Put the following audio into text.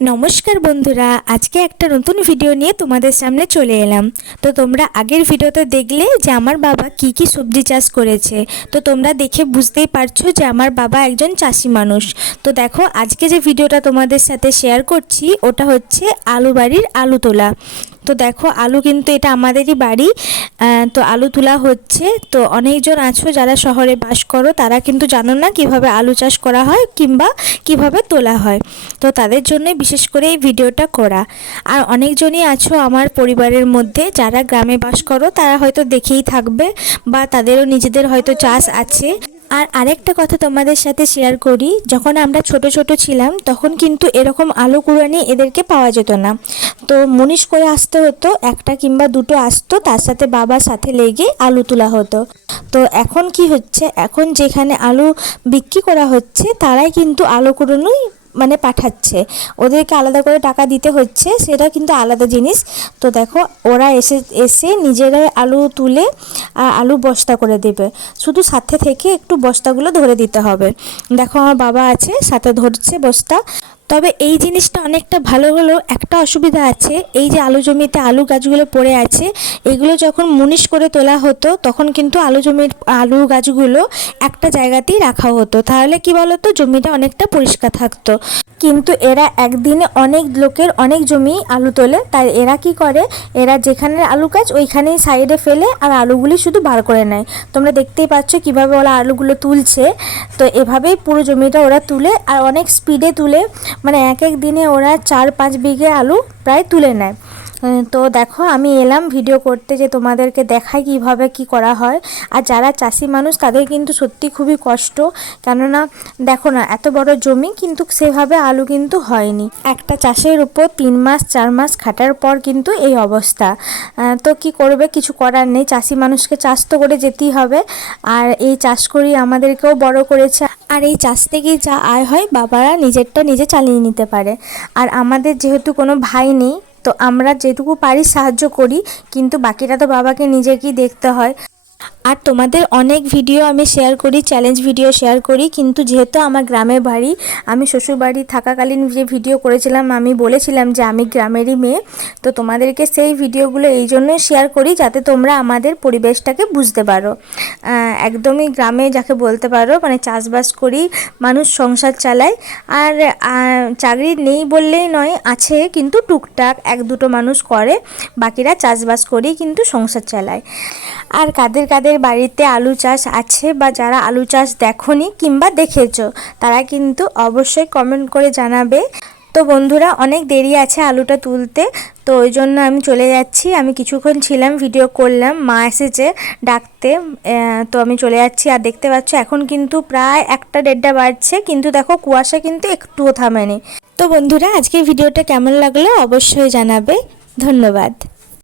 নমস্কার বন্ধুরা, আজকে একটা নতুন ভিডিও নিয়ে তোমাদের সামনে চলে এলাম। তো তোমরা আগের ভিডিওতে দেখলে যে আমার বাবা কি কি সবজি চাষ করেছে। তো তোমরা দেখে বুঝতেই পারছ যে আমার বাবা একজন চাষি মানুষ। তো দেখো, আজকে যে ভিডিওটা তোমাদের সাথে শেয়ার করছি, ওটা হচ্ছে আলু বাড়ির আলু তোলা। তো দেখো, আলু কিন্তু এটা আমাদেরই বাড়ি। তো আলু তোলা হচ্ছে। তো অনেকজন আছো যারা শহরে বাস করো, তারা কিন্তু জানো না কীভাবে আলু চাষ করা হয় কিংবা কীভাবে তোলা হয়। তো তাদের জন্যই বিশেষ করে এই ভিডিওটা করা। আর অনেকজনই আছো আমার পরিবারের মধ্যে, যারা গ্রামে বাস করো, তারা হয়তো দেখেই থাকবে বা তাদেরও নিজেদের হয়তো চাষ আছে। আর আরেকটা কথা তোমাদের সাথে শেয়ার করি, যখন আমরা ছোট ছোট ছিলাম, তখন কিন্তু এরকম আলু কুড়ানি এদেরকে পাওয়া যেত না। তো মুনিশ করে আসতে হতো, একটা কিংবা দুটো আসতো, তার সাথে বাবার সাথে লেগে আলু তোলা হতো। তো এখন কি হচ্ছে? এখন যেখানে আলু বিক্রি করা হচ্ছে, তারাই কিন্তু আলু কুড়োনোই মানে পাঠাচ্ছে। ওদেরকে আলাদা করে টাকা দিতে হচ্ছে, সেটা কিন্তু আলাদা জিনিস। তো দেখো, ওরা এসে এসে নিজেরাই আলু তুলে আর আলু বস্তা করে দেবে। শুধু সাথে থেকে একটু বস্তাগুলো ধরে দিতে হবে। দেখো আমার বাবা আছে, সাথে ধরছে বস্তা। তবে এই জিনিসটা অনেকটা ভালো হলেও একটা অসুবিধা আছে, এই যে আলু জমিতে আলু গাছগুলো পড়ে আছে, এগুলো যখন মুনিশ করে তোলা হতো, তখন কিন্তু আলু জমির, আলু গাছগুলো একটা জায়গাতেই রাখা হতো। তাহলে কি বলতো, জমিটা অনেকটা পরিষ্কার থাকতো। কিন্তু এরা একদিনে অনেক লোকের অনেক জমি আলু তোলে, তাই এরা কি করে, এরা যেখানে আলু গাছ, ওইখানেই সাইডে ফেলে আর আলুগুলি শুধু বার করে নেয়। তোমরা দেখতেই পাচ্ছ কীভাবে ওরা আলুগুলো তুলছে। তো এভাবেই পুরো জমিটা ওরা তুলে, আর অনেক স্পিডে তুলে মানে এক এক দিনে ওরা চার পাঁচ বিঘে আলু প্রায় তুলে নেয়। তো দেখো, আমি এলাম ভিডিও করতে যে তোমাদেরকে দেখাই কীভাবে কি করা হয়। আর যারা চাষি মানুষ, তাদের কিন্তু সত্যি খুবই কষ্ট। কেননা, দেখো না, এত বড় জমি কিন্তু সেভাবে আলু কিন্তু হয়নি। একটা চাষের উপর তিন মাস, চার মাস খাটার পর কিন্তু এই অবস্থা। তো কি করবে? কিছু করার নেই। চাষি মানুষকে চাষ তো করে যেতেই হবে। আর এই চাষ করি আমাদেরকেও বড় করেছে। আর এই চাষ থেকেই যা আয় হয় বাবারা নিজেরটা নিজে চালিয়ে নিতে পারে। আর আমাদের যেহেতু কোনো ভাই নেই, তো আমরা যেটুকু পারি সাহায্য করি, কিন্তু বাকিটা তো বাবাকে নিজেকেই দেখতে হয়। আর তোমাদের অনেক ভিডিও আমি শেয়ার করি চ্যালেঞ্জ ভিডিও শেয়ার করি, কিন্তু যেহেতু আমার গ্রামের বাড়ি, আমি শ্বশুরবাড়ি থাকাকালীন যে ভিডিও করেছিলাম, আমি বলেছিলাম যে আমি গ্রামেরই মেয়ে, তো তোমাদেরকে সেই ভিডিওগুলো এই জন্যই শেয়ার করি যাতে তোমরা আমাদের পরিবেশটাকে বুঝতে পারো। একদমই গ্রামে যাকে বলতে পারো মানে চাষবাস করি, মানুষ সংসার চালায়, আর চাকরি নেই বললেই নয়, আছে কিন্তু টুকটাক, এক দুটো মানুষ করে, বাকিরা চাষবাস করেই কিন্তু সংসার চালায়। আর কাদের কাদের বাড়িতে আলু চাষ আছে বা যারা আলু চাষ দেখনি কিংবা দেখেছ, তারা কিন্তু অবশ্যই কমেন্ট করে জানাবে। তো বন্ধুরা, অনেক দেরি আছে আলুটা তুলতে, তো ওই জন্য আমি চলে যাচ্ছি। আমি কিছুক্ষণ ছিলাম ভিডিও করলাম, মা এসেছে ডাকতে তো আমি চলে যাচ্ছি। আর দেখতে পাচ্ছ, এখন কিন্তু প্রায় একটা দেড়টা বাজছে, কিন্তু দেখো কুয়াশা কিন্তু একটুও থামেনি। তো বন্ধুরা আজকে ভিডিওটা কেমন লাগল অবশ্যই জানাবে। ধন্যবাদ।